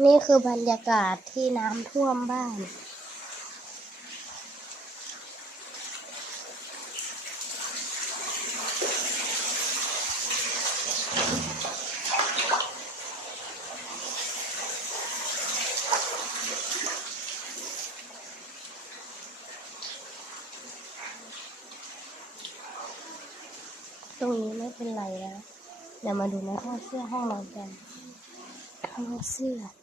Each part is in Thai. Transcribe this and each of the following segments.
นี่คือบรรยากาศที่น้ำท่วมบ้าน ตรงนี้ไม่เป็นไรแล้ว เดี๋ยวมาดูในห้องเสื้อห้องนอนกันห้องเสื้อห้อง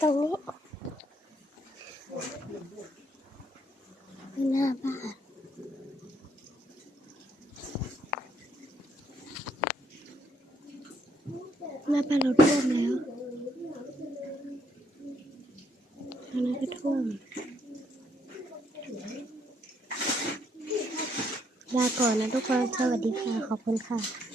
ตรงนี้หน้าบ้านหน้าบ้านเราท่วมแล้วทางนั้นก็ท่วมลาก่อนนะทุกคน สวัสดีค่ะ ขอบคุณค่ะ